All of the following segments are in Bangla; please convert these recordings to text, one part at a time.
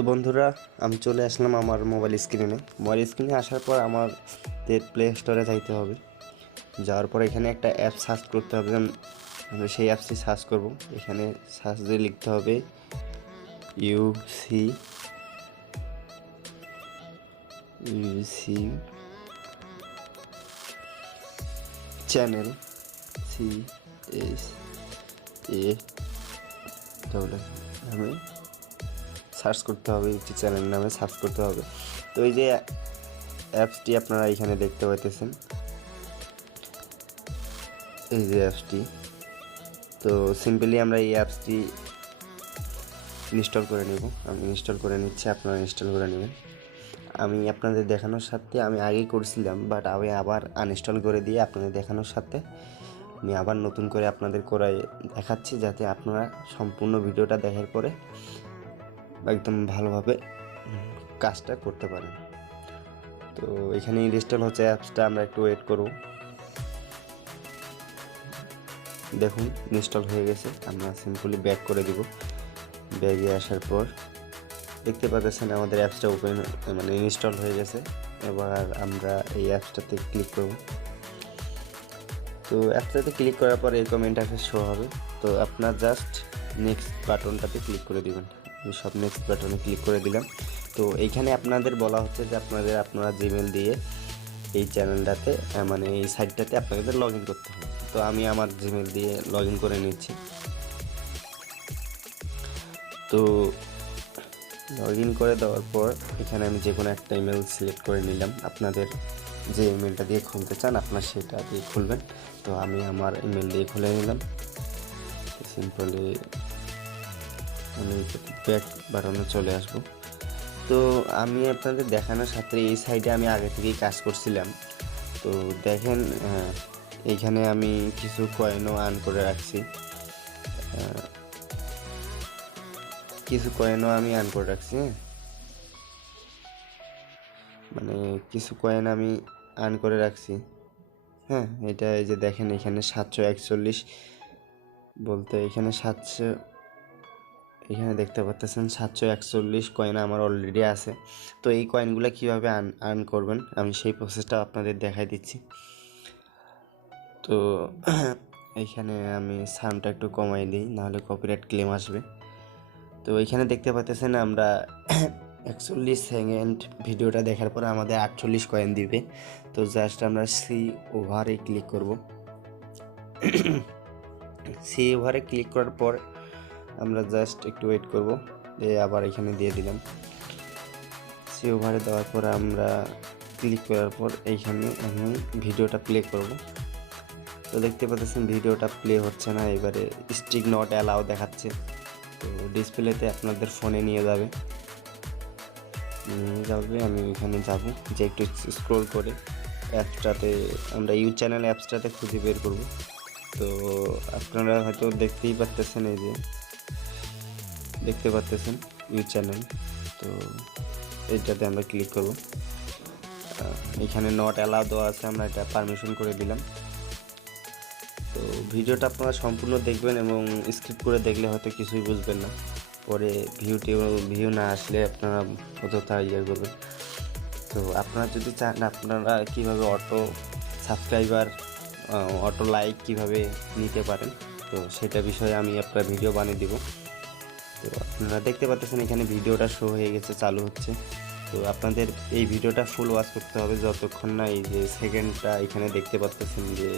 তো বন্ধুরা, আমি চলে আসলাম আমার মোবাইল স্ক্রিনে আসার পর আমাদের প্লে স্টোরে যাইতে হবে। যাওয়ার পর এখানে একটা অ্যাপ সার্চ করতে হবে। আমরা সেই অ্যাপসটি সার্চ করব। এখানে সার্চ দিয়ে লিখতে হবে ইউসি চ্যানেল নামে সার্চ করতে হবে, ইউটিউব চ্যানেল নামে সার্চ করতে হবে। তো এই যে অ্যাপসটি আপনারা এখানে দেখতে পাইতেছেন, এই যে অ্যাপসটি, তো সিম্পলি আমরা এই অ্যাপসটি ইনস্টল করে নেব। আমি ইনস্টল করে নিচ্ছি, আপনারা ইনস্টল করে নেবেন। আমি আপনাদের দেখানোর সাথে আমি আগেই করছিলাম, বাট আমি আবার আনইনস্টল করে দিয়ে আপনাদের দেখানোর সাথে আমি আবার নতুন করে আপনাদের করে দেখাচ্ছি, যাতে আপনারা সম্পূর্ণ ভিডিওটা দেখার পরে একদম ভালোভাবে কাজটা করতে পারেন। তো এখানে ইনস্টল হচ্ছে অ্যাপসটা, আমরা একটু ওয়েট করব। দেখুন ইনস্টল হয়ে গেছে। আমরা সিম্পলি ব্যাক করে দিব। ব্যাগে আসার পর দেখতে পাচ্ছেন আমাদের অ্যাপসটা ইনস্টল হয়ে গেছে। এবার আমরা এই অ্যাপসটাতে ক্লিক করব। তো অ্যাপসটাতে ক্লিক করার পর এরকম ইন্টারফেস শো হবে। তো আপনার জাস্ট নেক্সট বাটনটাতে ক্লিক করে দিবেন। আমি সব নেক্সট বাটনে ক্লিক করে দিলাম। তো এইখানে আপনাদের বলা হচ্ছে যে আপনারা জিমেল দিয়ে এই চ্যানেলটাতে এই সাইটটাতে আপনাদের লগ ইন করতে হবে। তো আমি আমার জিমেল দিয়ে লগ ইন করে নিচ্ছি। তো লগ ইন করে দেওয়ার পর এখানে আমি যে কোনো একটা ইমেল সিলেক্ট করে নিলাম। আপনাদের যে ইমেলটা দিয়ে খুলতে চান আপনার সেটা দিয়ে খুলবেন। তো আমি আমার ইমেল দিয়ে খুলে নিলাম। সিম্পলি আমি ব্যাক বাটনে চলে আসব। তো আমি আপনাদের দেখানোর সাথে এই সাইডে আমি আগে থেকেই কাজ করছিলাম। তো দেখেন এইখানে আমি কিছু কয়েনও আর্ন করে রাখছি। কিছু কয়েন আমি আর্ন করে রাখছি। হ্যাঁ, এটা এই যে দেখেন এখানে 741 বলতে এখানে এখানে দেখতে পাচ্ছেন 741 কয়েন আমার অলরেডি আছে। তো এই কয়েনগুলো কীভাবে আর্ন করবেন আমি সেই প্রসেসটা আপনাদের দেখাই দিচ্ছি। তো এইখানে আমি সাউন্ডটা একটু কমাই দিই, নাহলে কপিরাইট ক্লেম আসবে। তো এখানে দেখতে পাচ্ছেন আমরা 41 সেকেন্ড ভিডিওটা দেখার পর আমাদের 48 কয়েন দিবে। তো জাস্ট আমরা সি ওভারে ক্লিক করব। সি ওভারে ক্লিক করার পর আমরা জাস্ট একটু ওয়েট করব। আবার এখানে দিয়ে দিলাম। সি ওভারে দেওয়ার পর আমরা ক্লিক করার পর এইখানে আমি ভিডিওটা প্লে করব। তো দেখতে পাচ্ছেন ভিডিওটা প্লে হচ্ছে না, এবারে স্টিক নট অ্যালাউ দেখাচ্ছে। তো ডিসপ্লেতে আপনাদের ফোনে নিয়ে যাবে। আমি এখানে যাব, যে একটু স্ক্রল করে অ্যাপসটাতে আমরা চ্যানেল অ্যাপসটাতে খুঁজে বের করব। তো আপনারা হয়তো দেখতেই পাচ্ছেন, এই যে দেখতে পাচ্ছেন চ্যানেল। তো এইটাতে আমরা ক্লিক করব। এখানে নট অ্যালাউ দেওয়া আছে, আমরা এটা পারমিশন করে দিলাম। তো ভিডিওটা আপনারা সম্পূর্ণ দেখবেন এবং স্কিপ করে দেখলে হয়তো কিছুই বুঝবেন না। পরে ভিউ না আসলে আপনারা অযথা করবেন। তো আপনারা যদি চান আপনারা কীভাবে অটো সাবস্ক্রাইবার অটো লাইক কীভাবে নিতে পারেন, তো সেটা বিষয়ে আমি আপনার ভিডিও বানিয়ে দেব। তো আপনারা দেখতে পাচ্ছেন এখানে ভিডিওটা শো হয়ে গেছে, চালু হচ্ছে। তো আপনাদের এই ভিডিওটা ফুল ওয়াচ করতে হবে, যতক্ষণ না এই যে সেকেন্ডটা এখানে দেখতে পাচ্ছেন, যে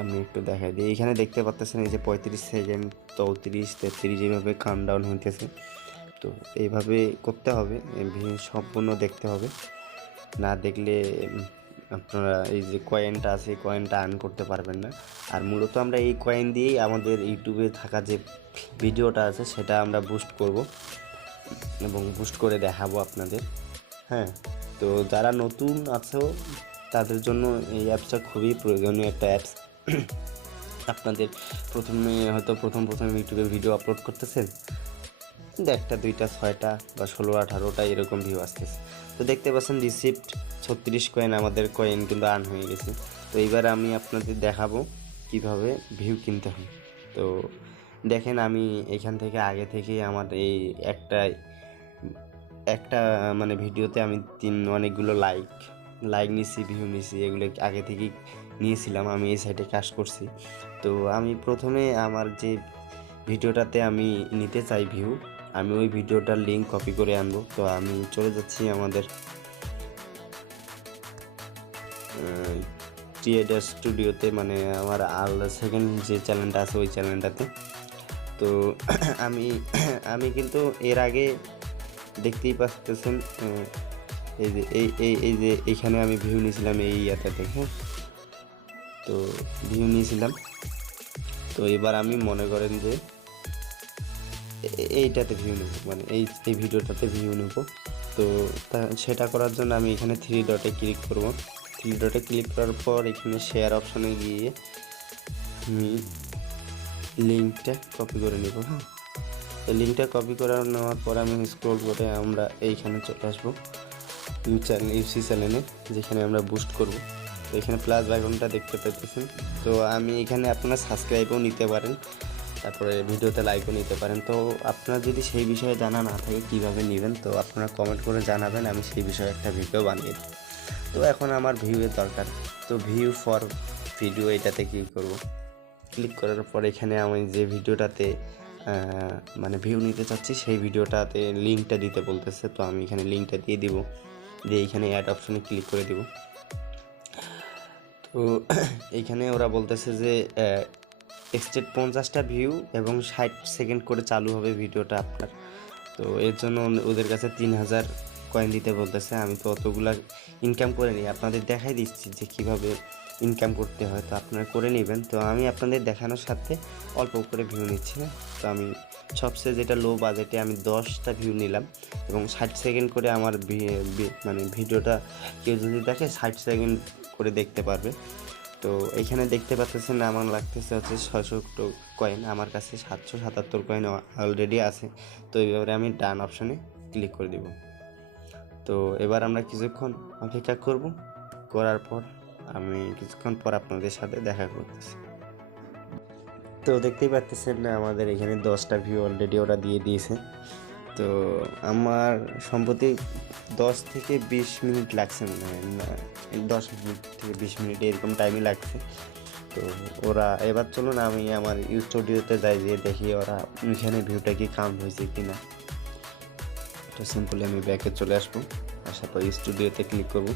আমি একটু দেখাই দিই। এখানে দেখতে পাচ্ছেন এই যে 35 সেকেন্ড, 34, 33 এইভাবে কাউন্টডাউন হইতেছে। তো এইভাবে করতে হবে, সম্পূর্ণ দেখতে হবে। না দেখলে আপনারা এই যে কয়েনটা আছে এই কয়েনটা আর্ন করতে পারবেন না। আর মূলত আমরা এই কয়েন দিয়েই আমাদের ইউটিউবে থাকা যে ভিডিওটা আছে সেটা আমরা বুস্ট করব এবং বুস্ট করে দেখাবো আপনাদের। হ্যাঁ, তো যারা নতুন আছো তাদের জন্য এই অ্যাপসটা খুবই প্রয়োজনীয় একটা অ্যাপস। আপনাদের প্রথম ইউটিউবে ভিডিও আপলোড করতেছেন, 1টা 2টা 6টা বা 16 18টা এরকম ভিউ আসতেছে। তো দেখতে পাচ্ছেন রিসিপ্ট 36 কয়েন, আমাদের কয়েন কিন্তু আর্ন হয়ে গেছে। তো এইবার আমি আপনাদের দেখাবো কিভাবে ভিউ কিনতে হয়। তো দেখেন আমি এখান থেকে আগে থেকেই আমার এই একটা মানে ভিডিওতে আমি অনেকগুলো লাইক নিছি, ভিউ নিছি, এগুলো আগে থেকেই নিয়েছিলাম। আমি এই সাইটে কাজ করছি। তো আমি প্রথমে আমার যে ভিডিওটাতে আমি নিতে চাই ভিউ, আমি ওই ভিডিওটার লিঙ্ক কপি করে আনবো। তো আমি চলে যাচ্ছি আমাদের ক্রিয়েটার স্টুডিওতে, মানে আমার সেকেন্ড যে চ্যানেলটা আছে ওই চ্যানেলটাতে। তো আমি কিন্তু এর আগে দেখতেই পাচ্ছেন এই যে এই যে এইখানে আমি ভিউ নিয়েছিলাম এই ইয়াটাতে, হ্যাঁ। তো ভিউ নিয়েছিলাম। তো এবার আমি মনে করেন যে এইটাতে ভিউ নেব, মানে এই ভিডিওটাতে ভিউ নেব। তো সেটা করার জন্য আমি এখানে 3 ডটে ক্লিক করব। 3 ডটে ক্লিক করার পর এখানে শেয়ার অপশনে গিয়ে আমি লিঙ্কটা কপি করে নেব, হ্যাঁ। তো লিঙ্কটা কপি করে নেওয়ার পর আমি স্ক্রল করে আমরা এইখানে চলে আসবো ইউসি চ্যানেলে, যেখানে আমরা বুস্ট করব। তো এখানে প্লাস আইকনটা দেখতে পাচ্ছেন। তো আমি এখানে আপনারা সাবস্ক্রাইবও নিতে পারেন, তারপরে ভিডিওতে লাইকও নিতে পারেন। তো আপনার যদি সেই বিষয়ে জানা না থাকে কীভাবে নেবেন, তো আপনারা কমেন্ট করে জানাবেন, আমি সেই বিষয়ে একটা ভিডিও বানিয়ে দিই। তো এখন আমার ভিউয়ের দরকার, তো ভিউ ফর ভিডিও এটাতে ক্লিক করব। ক্লিক করার পর এখানে আমি যে ভিডিওটাতে মানে ভিউ নিতে চাচ্ছি সেই ভিডিওটাতে লিঙ্কটা দিতে বলতেছে। তো আমি এখানে লিঙ্কটা দিয়ে দিব, দিয়ে এইখানে অ্যাড অপশনে ক্লিক করে দিব। তো এইখানে ওরা বলতেছে যে এক্সটেড 50টা ভিউ এবং 60 সেকেন্ড করে চালু হবে ভিডিওটা আপনার। তো এর জন্য ওদের কাছে 3000 কয়েন দিতে বলতেছে। আমি তো অতগুলা ইনকাম করে নিই, আপনাদের দেখাই দিচ্ছি যে কীভাবে ইনকাম করতে হয়, তো আপনারা করে নেবেন। তো আমি আপনাদের দেখানোর সাথে অল্প করে ভিউ নিচ্ছি, না। তো আমি সবচেয়ে যেটা লো বাজেটে আমি 10টা ভিউ নিলাম এবং 60 সেকেন্ড করে আমার মানে ভিডিওটা কেউ যদি দেখে 60 সেকেন্ড করে দেখতে পারবে। তো এখানে দেখতে পাচ্ছেন আমার লাগতেছে হচ্ছে 600 কয়েন, আমার কাছে 777 কয়েন অলরেডি আছে। তো এইভাবে আমি ডান অপশানে ক্লিক করে দেব। তো এবার আমরা কিছুক্ষণ অপেক্ষা করব, করার পর আমি কিছুক্ষণ পর আপনাদের সাথে দেখা করতেছি। তো দেখতেই পাচ্ছেন না আমাদের এখানে 10টা ভিউ অলরেডি ওরা দিয়ে দিয়েছে। তো আমার সম্প্রতি 10 থেকে 20 মিনিট লাগছে, মনে হয় না 10 মিনিট থেকে 20 মিনিট এরকম টাইমই লাগছে। তো ওরা এবার চলুন আমি আমার স্টুডিওতে যাই, যে দেখি ওরা এখানে ভিউটা কি কাউন্ট হয়েছে কি না। এটা সিম্পলি আমি ব্যাকে চলে আসবো, আসার পর স্টুডিওতে ক্লিক করবো,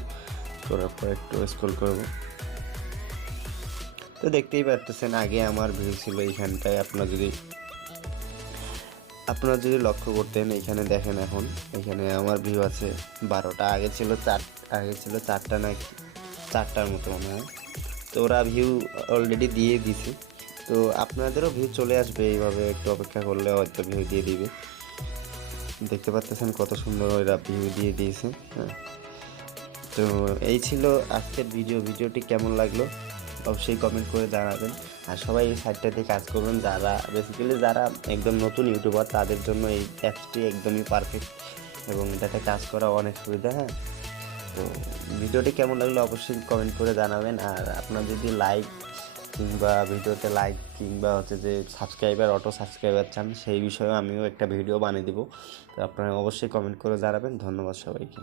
করার পর একটু স্ক্রল করবো। তো দেখতেই পাচ্ছেন আগে আমার ভিউ ছিল এইখানটায়। আপনারা যদি লক্ষ্য করতেন, এখানে দেখেন এখন এখানে আমার ভিউ আছে 12টা, আগে ছিল 4টা না 4টার মতো মনে হয়। তো ওরা ভিউ অলরেডি দিয়ে দিছে। তো আপনাদেরও ভিউ চলে আসবে, এইভাবে একটু অপেক্ষা করলে হয়তো ভিউ দিয়ে দিবে। দেখতে পাচ্ছেন কত সুন্দর ওরা ভিউ দিয়ে দিয়েছে, হ্যাঁ। তো এই ছিল আজকের ভিডিওটি কেমন লাগলো অবশ্যই কমেন্ট করে জানাবেন। আর সবাই এই সাইটটাতে কাজ করবেন, যারা একদম নতুন ইউটিউবার তাদের জন্য এই অ্যাপসটি একদমই পারফেক্ট এবং এটাতে কাজ করা অনেক সুবিধা, হ্যাঁ। তো ভিডিওটি কেমন লাগলো অবশ্যই কমেন্ট করে জানাবেন। আর আপনার যদি ভিডিওতে লাইক কিংবা হচ্ছে যে অটো সাবস্ক্রাইবার চান, সেই বিষয়ে আমিও একটা ভিডিও বানিয়ে দেবো। তো আপনারা অবশ্যই কমেন্ট করে জানাবেন। ধন্যবাদ সবাইকে।